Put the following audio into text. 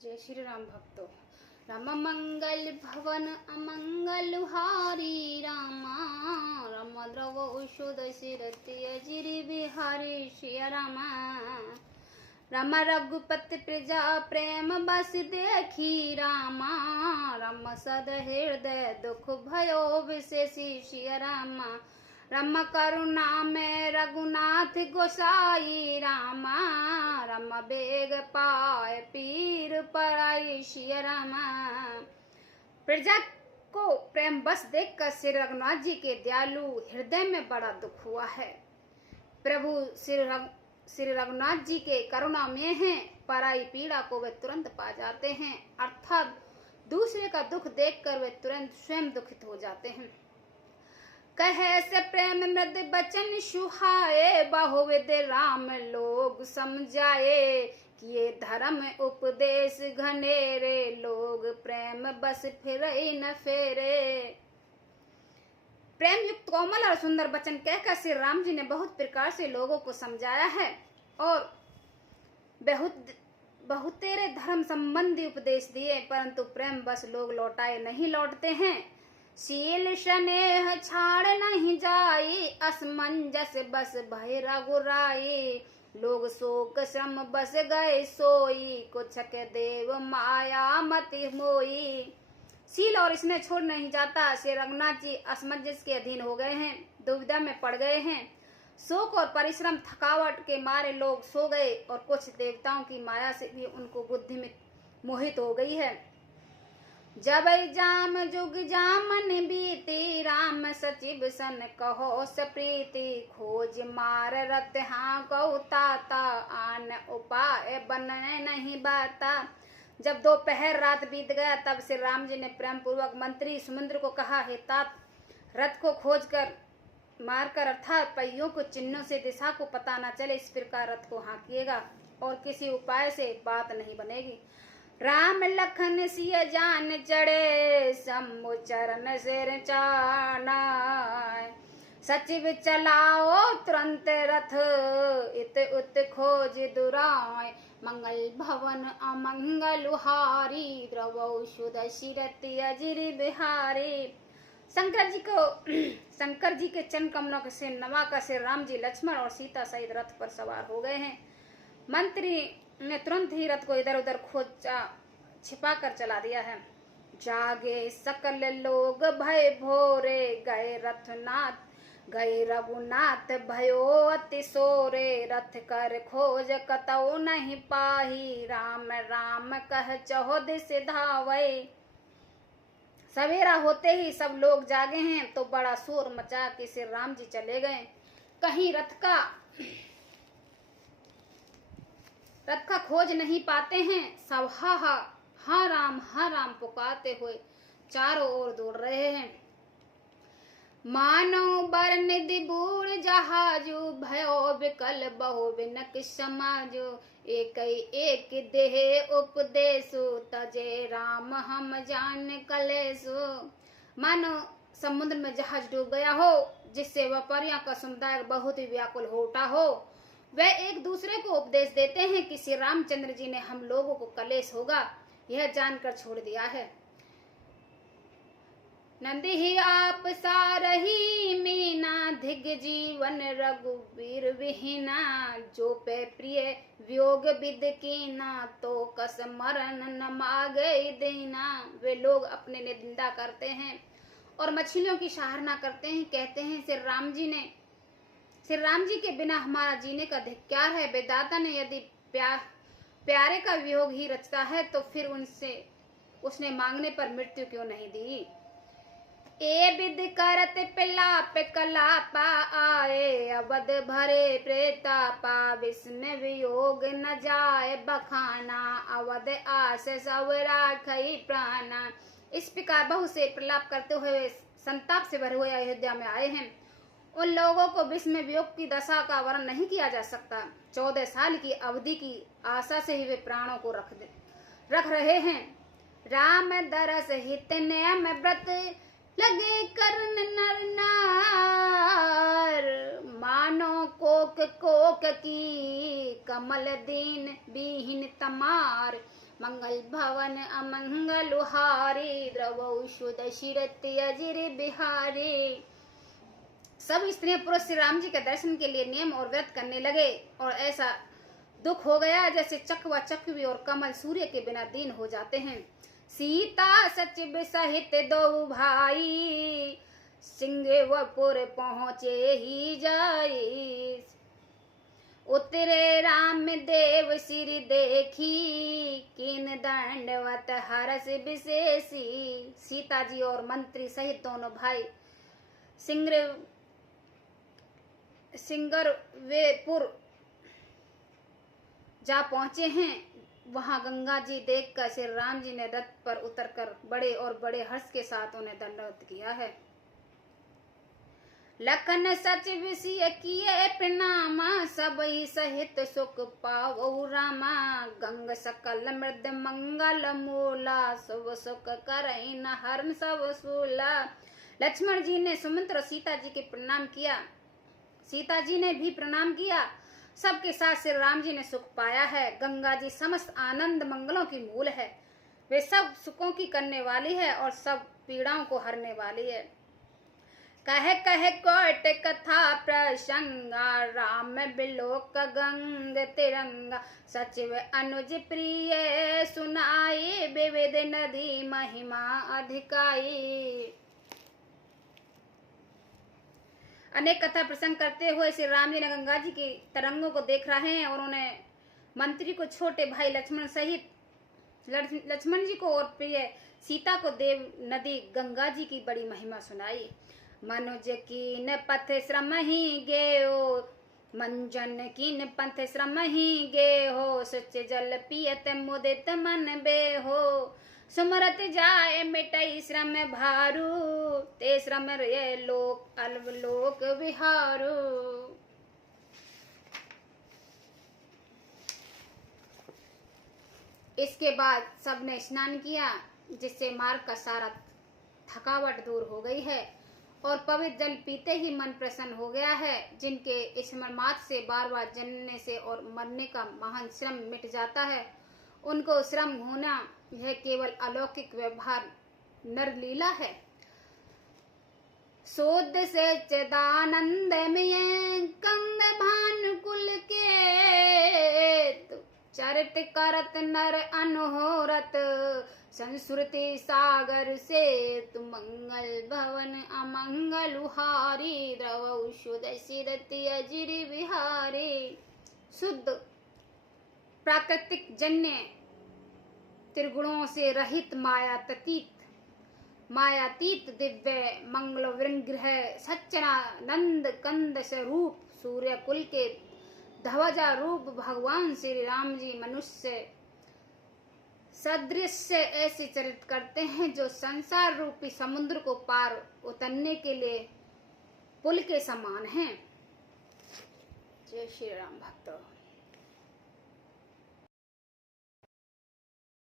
जय श्री राम भक्तों। राम मंगल भवन अमंगल हारी रामा, राम द्रव औषध सिरति अजिरि बिहारी श्री रामा। राम रघुपति प्रजा प्रेम बस देखी रामा, राम सद हृदय दुख भयो विशेषी श्री रामा। राम करुणा में रघुनाथ गोसाई रामा, राम बेग पाए पीर पराई श्री रामा। प्रजा को प्रेम बस देखकर श्री रघुनाथ जी के दयालु हृदय में बड़ा दुख हुआ है। प्रभु श्री रघुनाथ जी के करुणा में हैं, पराई पीड़ा को वे तुरंत पा जाते हैं, अर्थात दूसरे का दुख देखकर वे तुरंत स्वयं दुखित हो जाते हैं। कहे से प्रेम मृद बचन सुहाए, बहुविध राम लोग समझाए, किए धर्म उपदेश घनेरे, लोग प्रेम बस फिरे न फेरे। प्रेम युक्त कोमल और सुंदर वचन कहकर श्री राम जी ने बहुत प्रकार से लोगों को समझाया है और बहुतेरे धर्म संबंधी उपदेश दिए, परंतु प्रेम बस लोग लौटाए नहीं लौटते हैं। शील स्नेह छाड़ नहीं जाई, असमंजस बस भय रघुराई, लोग शोक श्रम बस गए सोई, कुछ के देव माया मति मोई। शील और स्नेह छोड़ नहीं जाता। श्री रघुनाथ जी असमंजस के अधीन हो गए हैं, दुविधा में पड़ गए हैं। शोक और परिश्रम थकावट के मारे लोग सो गए और कुछ देवताओं की माया से भी उनको बुद्धि में मोहित हो गई है। जब जाम जुग जामन बीती, राम सचिव सन कहो सप्रीति, खोज मार रत हाँ कौ ताता, आन उपाय बनने नहीं बाता। जब दोपहर रात बीत गया तब श्री राम जी ने प्रेम पूर्वक मंत्री सुमंद्र को कहा, हे तात, रथ को खोज कर मारकर अर्थात पहियों को चिन्हों से दिशा को पता न चले, इस प्रकार रथ को हाँकिएगा और किसी उपाय से बात नहीं बनेगी। राम लखन सिय जान चढ़े, सम्मु चरण सिर चाना, सचिव चलाओ तुरंत रथ, इत उत खोज दुराय, मंगल भवन अमंगल हारी, द्रवौ शुद शिरति अजिरि बिहारी। शंकर जी के चरण कमलों से नवाकर श्री राम जी लक्ष्मण और सीता सहित रथ पर सवार हो गए हैं। मंत्री ने तुरंत ही रथ को इधर उधर खोजा छिपा कर चला दिया है। जागे सकल लोग भय भोरे, गए रथनाथ गए रघुनाथ भयो अति सोरे, रथ कर खोज कतौ नहीं पाही, राम राम कह चहुदिस धावै। सवेरा होते ही सब लोग जागे हैं तो बड़ा शोर मचा के श्री राम जी चले गए। कहीं रथ का खोज नहीं पाते हैं। सब हा राम पुकारते हुए चारों ओर दौड़ रहे हैं। मानो बर निधि बूढ़ जहाजो, भयो विकल बहु बिनक समाजो, एक देह उपदेशो, तजे राम हम जान कलेसो। मानो समुद्र में जहाज डूब गया हो, जिससे व्यापारियों का समुदाय बहुत ही व्याकुल हो उठा हो। वे एक दूसरे को उपदेश देते हैं कि श्री रामचंद्र जी ने हम लोगों को कलेश होगा, यह जानकर छोड़ दिया है। नंदी ही आप सारही मीना, धिग जीवन रघुवीर विहीना, जो पे प्रिय वियोग विद कीना, तो कस मरण न मागे देना। वे लोग अपने निंदा करते हैं और मछलियों की सराहना करते हैं, कहते हैं श्री राम जी के बिना हमारा जीने का धिक्कार है। वेदांता ने यदि प्यारे का वियोग ही रचता है तो फिर उसने मांगने पर मृत्यु क्यों नहीं दी। ए विद करत पिलाप कलापा आए, अवध भरे प्रेतापा, विस्म वियोग न जाए बखाना, अवध आस सब राखई प्राणा। इस प्रकार बहुत से प्रलाप करते हुए संताप से भरे हुए अयोध्या में आए हैं। उन लोगों को विस्म वियोग की दशा का वर्णन नहीं किया जा सकता। 14 साल की अवधि की आशा से ही वे प्राणों को रख रहे हैं। राम दरस हित नेम व्रत, लगे करन नर नार, मानो कोक की कमल दीन बीहीन तमार, मंगल भवन अमंगलुहारी द्रवौ शुद्ध शिरत अजिर बिहारी। सब स्त्रियां पुरुष श्री राम जी के दर्शन के लिए नियम और व्रत करने लगे और ऐसा दुख हो गया जैसे चकवा चकवी और कमल सूर्य के बिना दीन हो जाते हैं। सीता सचिव सहित दो भाई सिंहपुर पहुँचे ही जाई। उतरे राम देव सिर देखी किन दंडवत हरस विशेषी। सीता जी और मंत्री सहित दोनों भाई सिंगरवेपुर जा पहुंचे हैं। वहां गंगा जी देखकर श्री राम जी ने रथ पर उतरकर बड़े और बड़े हर्ष के साथ उन्हें दंडवत किया है। लखन सचिव सिय किए प्रणाम सबई सहित सुख पावौ रामा। गंग सकल मृद मंगल मूला सब सुख करई न हरण सब सूला। लक्ष्मण जी ने सुमंत्र और सीता जी के प्रणाम किया। सीता जी ने भी प्रणाम किया। सबके साथ श्री राम जी ने सुख पाया है। गंगा जी समस्त आनंद मंगलों की मूल है। वे सब सुखों की करने वाली है और सब पीड़ाओं को हरने वाली है। कहे कहे कोट कथा प्रसंगा राम बिलोक गंग तिरंगा। सचिव अनुज प्रिय सुनाई विविध नदी महिमा अधिकाई। अनेक कथा प्रसंग करते हुए श्री राम जी ने गंगा जी की तरंगों को देख रहे हैं और उन्हें मंत्री को छोटे भाई लक्ष्मण सहित लक्ष्मण जी को और प्रिय सीता को देव नदी गंगा जी की बड़ी महिमा सुनाई। मनुज कीन पथ श्रम ही गेहो मंजन कीन पथ श्रम ही गेहो। सच जल पियत मुदित मन बेहो। सुमरत जाए मिटई श्रम भारू ते श्रम रे लोक अल्वलोक विहारू। इसके बाद सबने स्नान किया जिससे मार्ग का सारा थकावट दूर हो गई है और पवित्र जल पीते ही मन प्रसन्न हो गया है। जिनके स्मरण मात्र से बार बार जन्मने से और मरने का महान श्रम मिट जाता है उनको श्रम होना यह केवल अलौकिक व्यवहार नर लीला है। शोध से चिदानंद में कंद भानुकुल के चरित करत नर अनहोरत। संस्कृति सागर से तु मंगल भवन अमंगलुहारी द्रवौ शुद्ध शिरत अजिर विहारी। शुद्ध प्राकृतिक जन्य त्रिगुणों से रहित मायातीत दिव्य मंगल विग्रह सच्चिदानंद कंद स्वरूप सूर्य कुल के ध्वजा रूप भगवान श्री राम जी मनुष्य सदृश से ऐसे चरित करते हैं जो संसार रूपी समुद्र को पार उतरने के लिए पुल के समान हैं। जय श्री राम भक्तों।